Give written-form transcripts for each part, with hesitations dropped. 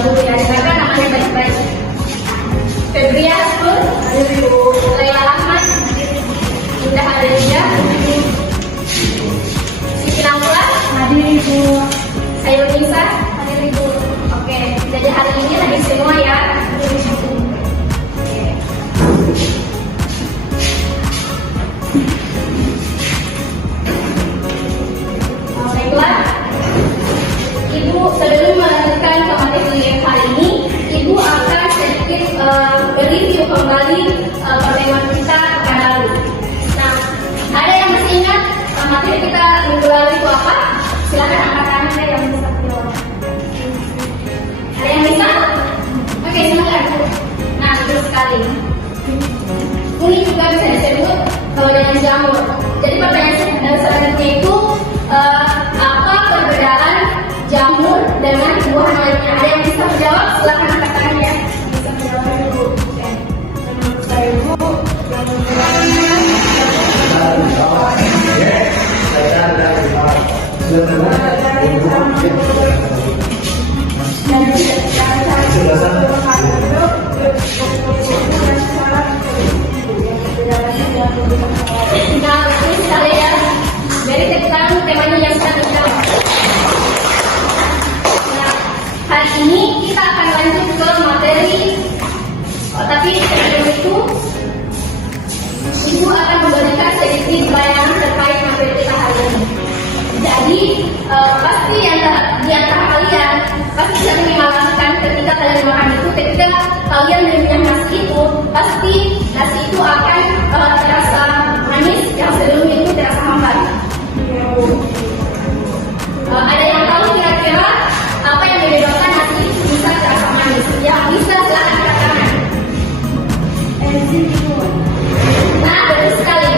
guru ya, silakan namanya baik-baik. Febria Astur, Laila Ahmad, Indah Adelia, Siti Naura, Hadir Ibu. Ayu Nisa, hadir Ibu. Oke, jadi hari ini hadir semua ya. Baiklah, Ibu sebelum melanjutkan ke materi hari ini, Ibu akan sedikit mereview kembali pertemuan kita pekan lalu. Nah, ada yang masih ingat materi kita minggu lalu itu apa? Silakan angkat tangan saya yang bisa jawab. Ada yang bisa? Oke, silakan. Nah, betul sekali. Kuning juga bisa disebut dengan jamur. Jadi pertanyaan selanjutnya itu apa perbedaan jamur dengan buah lainnya? Ada yang bisa menjawab? Silakan angkat tangan ya. Bisa menjawab dulu. Oke. Menurut saya Bu, nah, ini sekalian dari tentang temanya yang sedang dijawab. Nah, hari ini kita akan lanjut ke materi, tapi sebelum itu Ibu akan memberikan sedikit bayangan terkait materi kita hari ini. Jadi pasti di antara kalian pasti bisa mengimaginkan ketika kalian makan itu, ketika kalian minum nasi itu, pasti nasi itu akan terasa manis yang sebelumnya itu terasa hambar. Ada yang tahu kira-kira apa yang menyebabkan nasi itu bisa terasa manis? Yang bisa silakan katakan. Enzim itu. Nah, betul sekali.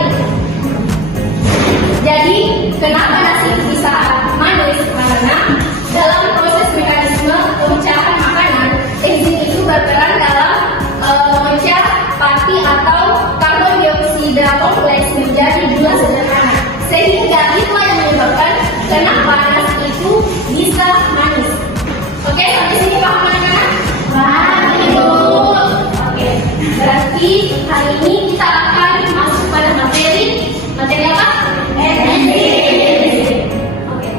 Jadi, kenapa nasi itu bisa manis? Karena dalam proses mekanisme pemecahan makanan, enzim itu berperan dalam memecah pati atau karbon dioksida kompleks menjadi gula sederhana. Sehingga itu yang menyebabkan kenapa nasi itu bisa manis. Oke, sampai sini paham anak-anak? Paham. Oke, berarti hari ini kita akan masuk pada materi apa? Enzim. Oke.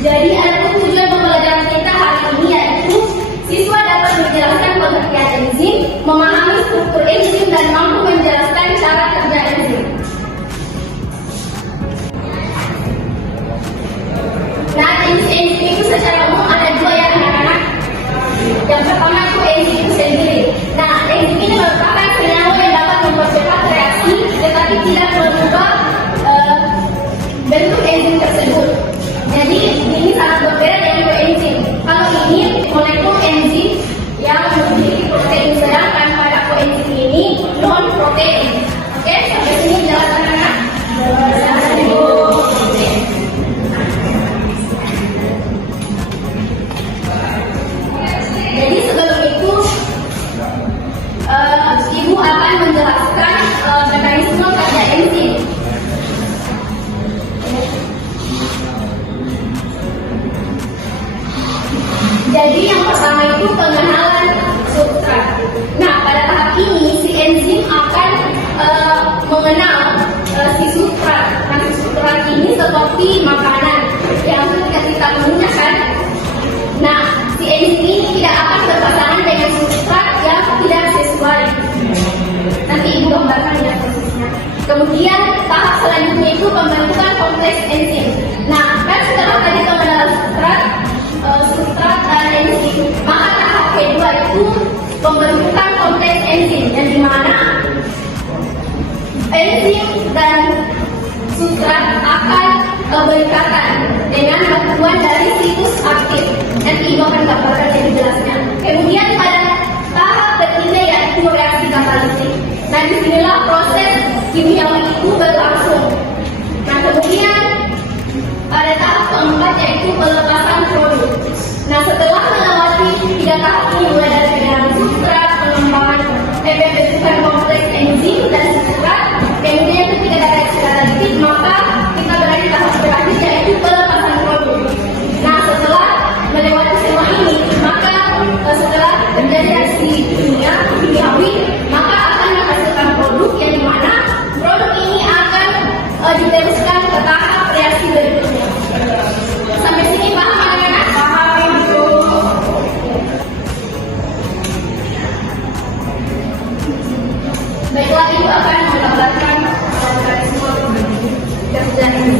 Jadi ada tujuan pembelajaran kita hari ini yaitu siswa dapat menjelaskan pengertian enzim, memahami struktur enzim dan mampu menjelaskan cara kerja enzim. Nah, enzim itu secara umum ada dua ya anak-anak. Yang pertama itu enzim itu sendiri. Nah, enzim ini merupakan senyawa yang dapat mempercepat reaksi tetapi tidak mengubah bentuk enzim tersebut. Jadi ini sangat berbeda dengan koenzim. Kalau ini molekul enzim yang memiliki protein, sedangkan pada koenzim ini non protein. Oke, sampai sini jelas anak-anak? Jadi sebelum itu Ibu akan menjelaskan mekanisme kerja enzim. Jadi yang pertama itu pengenalan substrat. Nah, pada tahap ini si enzim akan mengenal si substrat. Nah, si substrat ini seperti makanan yang ketika kita menggunakan. Nah, si enzim ini tidak akan berpasangan dengan substrat yang tidak sesuai. Nanti Ibu gambarkan ya prosesnya. Kemudian tahap selanjutnya itu pembentukan kompleks enzim. Nah, kan setelah tadi pengenalan substrat dan enzim, maka tahap kedua itu pembentukan kompleks enzim yang dimana enzim dan substrat akan berikatan dengan bantuan dari situs aktif. Nanti Ibu akan gambarkan lebih jelasnya. Kemudian pada tahap ketiga yaitu reaksi katalitik. Nah, disinilah proses kimiawi itu berlangsung. Nah, kemudian pada tahap keempat yaitu diteruskan ke tahap reaksi berikutnya. Sampai sini paham anak-anak? Paham Ibu. Baiklah, Ibu akan menggambarkan mekanisme kerja ini.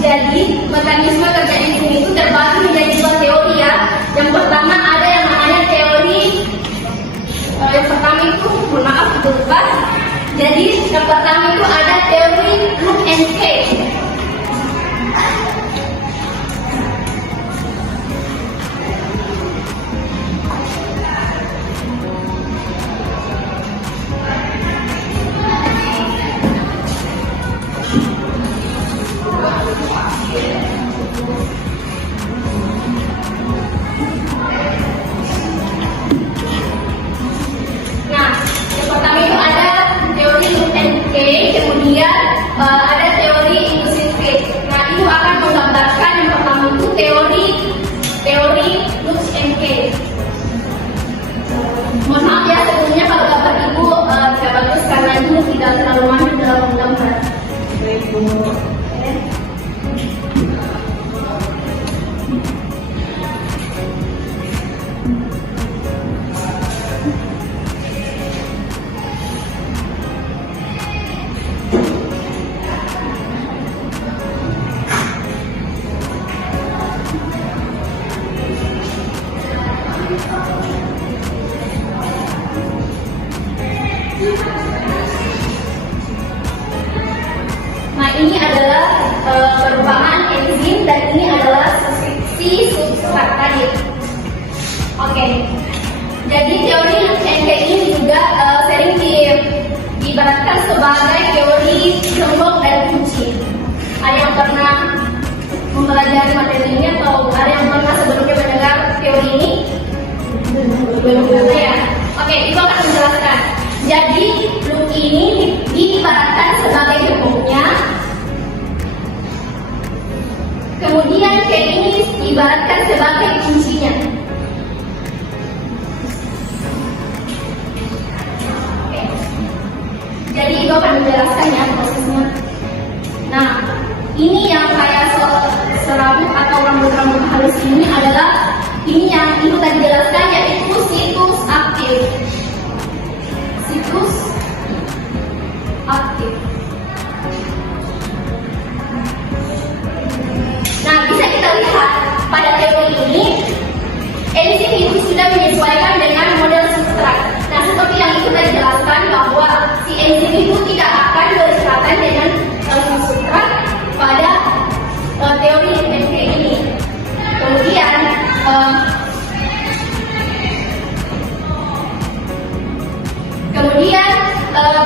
Jadi, mekanisme kerja enzim itu terbagi menjadi dua teori ya. Yang pertama ada yang namanya teori yang pertama itu, mohon maaf itu lupa. Jadi, yang pertama itu ada teori loop and cage. Nah, yang pertama itu ada teori loop and cage, kemudian ada teori inductive cage. Nah, itu akan menggambarkan yang pertama itu teori loop and cage. Mohon maaf ya sebelumnya kalau gambar Ibu tidak bagus karena itu tidak terlalu mahir dalam menggambar. Baik, Bu. Nah, ini adalah perubahan enzim dan ini adalah si substrat tadi. Oke. Jadi teori loop and cage ini juga sering diibaratkan sebagai teori gembok dan kunci. Ada yang pernah mempelajari materi ini atau ada yang pernah sebelumnya mendengar teori ini? Belum ada ya. Oke, itu akan menjelaskan. Jadi loop ini diibaratkan sebagai gemboknya. Kemudian cage ini diibaratkan sebagai kuncinya. Oke. Jadi itu akan menjelaskan ya prosesnya. Nah, ini yang kayak serabut atau rambut-rambut halus ini adalah ini yang Ibu tadi jelaskan yaitu situs aktif. Situs aktif. Nah, bisa kita lihat pada teori ini enzim itu sudah menyesuaikan dengan model substrat. Nah, seperti yang Ibu tadi jelaskan bahwa si enzim itu tidak akan berserakan dengan substrat pada teori MK ini. Kemudian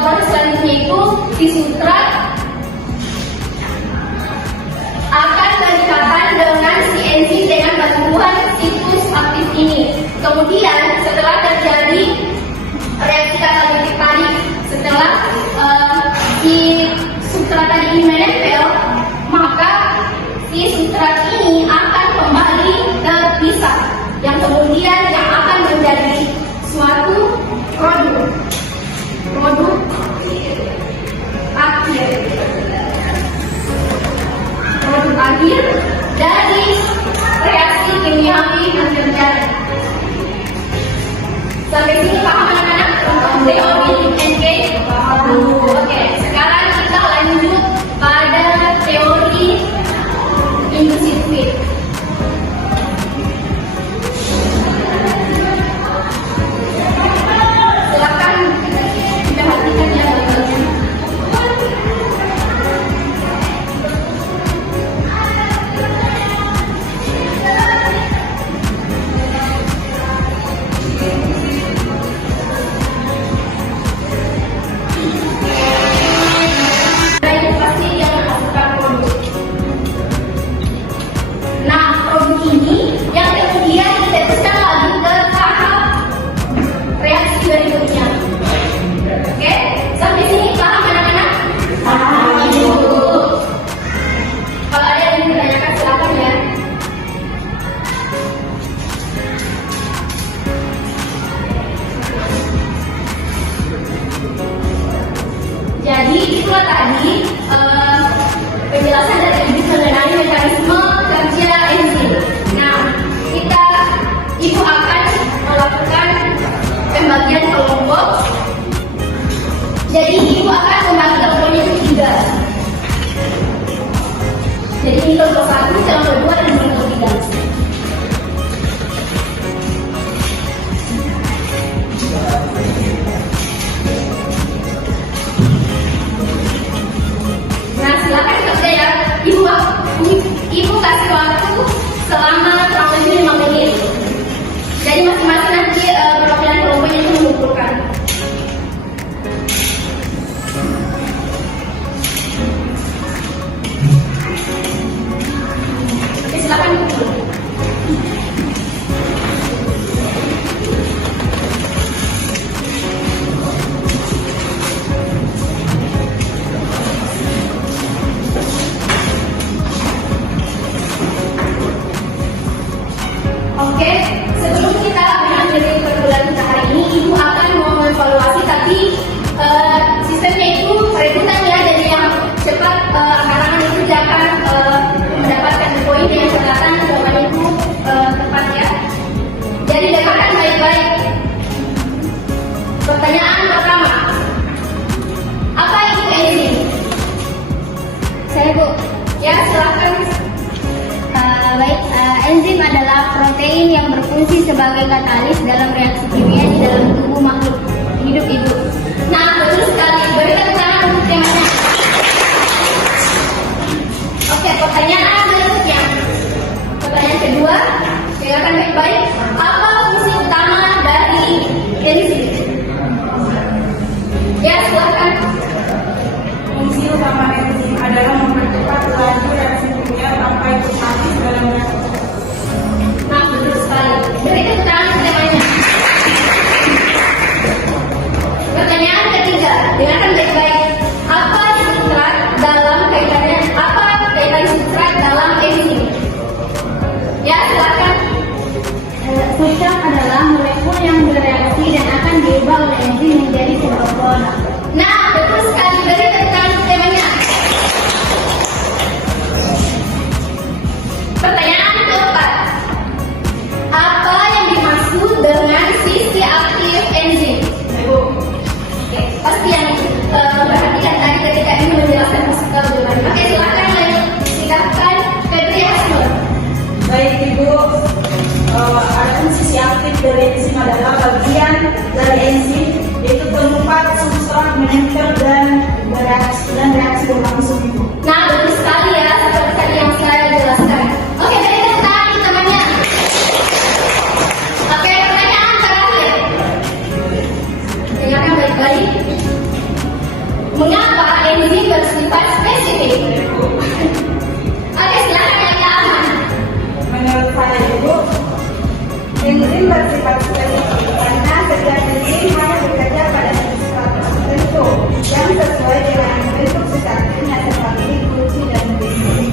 proses selanjutnya itu si substrat akan berdekatan dengan si enzim dengan bantuan situs aktif ini. Kemudian setelah terjadi reaksi katalitik tadi, setelah si substrat tadi ini menempel, maka si substrat ini akan kembali terpisah, yang kemudian yang akan menjadi suatu produk akhir. Produk akhir dari reaksi kimiawi yang terjadi. Sampai sini paham anak-anak tentang teori NK? Oke, sekarang kita lanjut pada teori inductive. Silakan kita perhatikan ya gambarnya. selama 2 dan 3. Nah, silakan kerja ya. Ibu kasih waktu selama kurang lebih 5 menit. Jadi masing-masing nanti perwakilan kelompoknya itu mengumpulkan. Oke, silakan ibu. Oke, sebelum kita mengakhiri perkuliahan kita hari ini, Ibu akan mengevaluasi tadi sistemnya itu perebutan ya, jadi yang cepat angkat-angkat itu dia akan mendapatkan poin dengan catatan jawabannya itu tepat ya. Jadi dengarkan baik-baik. Pertanyaan pertama, apa itu enzim? Saya Bu. Ya, silakan. Enzim adalah protein yang berfungsi sebagai katalis dalam reaksi kimia di dalam tubuh makhluk hidup itu. Nah, betul sekali. Berikan tangan untuk temanya. Oke, pertanyaan berikutnya. Pertanyaan kedua, dengarkan baik-baik. Apa fungsi utama dari enzim? Ya, silakan. Fungsi utama enzim adalah mempercepat laju reaksi kimia tanpa ikut mati dalam reaksi. Nah, betul sekali. Berikan tangan untuk temanya. Pertanyaan ketiga, dengarkan baik-baik. Apa substrat dalam kaitannya? Apa kaitan substrat dalam enzim? Ya, silakan. Substrat adalah molekul yang bereaksi dan akan diubah oleh enzim menjadi sebuah produk. Nah, betul sekali. Berikan tangan untuk temanya. Pertanyaan keempat. Apa yang dimaksud dengan sisi aktif enzim? Ibu. Oke, pasti yang perhatikan tadi ketika ini menjelaskan masalah bagaimana. Oke, silakan lanjut. Silakan Febri Hasnur. Baik Ibu, adapun sisi aktif dari enzim adalah bagian dari enzim yaitu tempat substrat menempel dan reaksi berlangsung Ibu. Nah, betul sekali ya, seperti tadi yang saya jelaskan. Oke, berikan tangan di temannya. Oke, pertanyaan terakhir. Dengarkan baik-baik. Mengapa enzim bersifat spesifik? Oke, silakan yang aman. Menurut saya Ibu, enzim bersifat spesifik karena setiap enzim harus bekerja pada substrat tertentu yang sesuai dengan bentuk sesatnya seperti kunci dan besi.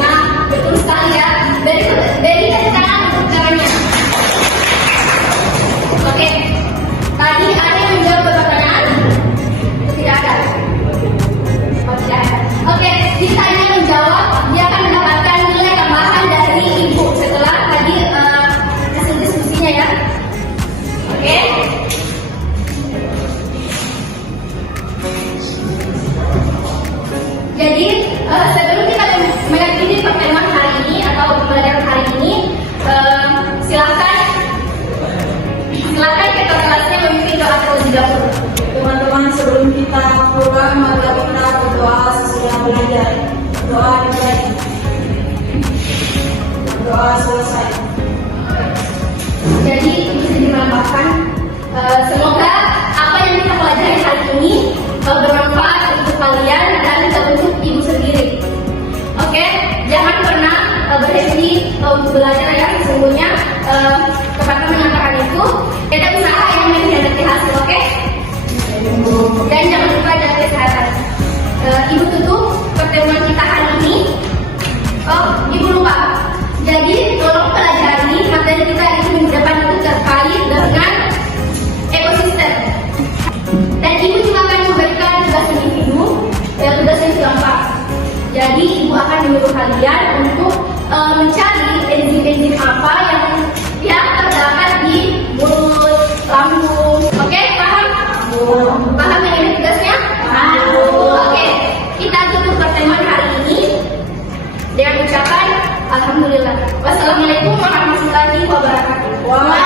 Nah, betul sekali ya. Berikan tangan untuk caranya. Oke, tadi ada yang menjawab pertanyaan? Tidak ada. Oh, tidak ada. Oke, jika ada yang menjawab, dia akan mendapatkan nilai tambahan dari Ibu setelah tadi hasil diskusinya ya. Oke. Jadi sebelum kita mengakhiri pertemuan hari ini atau pembelajaran hari ini, silakan kita kelasnya memimpin doa terlebih dahulu. Teman-teman, sebelum kita pulang, mari kita berdoa sesudah belajar. Doa dimulai. Doa selesai. Jadi bisa dimanfaatkan. Semoga apa yang kita pelajari hari ini bermanfaat untuk kalian dan untuk Ibu sendiri. Oke, jangan pernah berhenti untuk belajar ya. Sesungguhnya kepatuhan menyampaikan itu kita usaha yang mengkhianati hasil. Oke, dan jangan lupa jaga kesehatan. Ibu tutup pertemuan kita hari ini. Oh, Ibu lupa. Jadi tolong pelajari materi kita ini minggu depan itu terkait dengan ekosistem. Assalamualaikum warahmatullahi wabarakatuh. Waalaikumsalam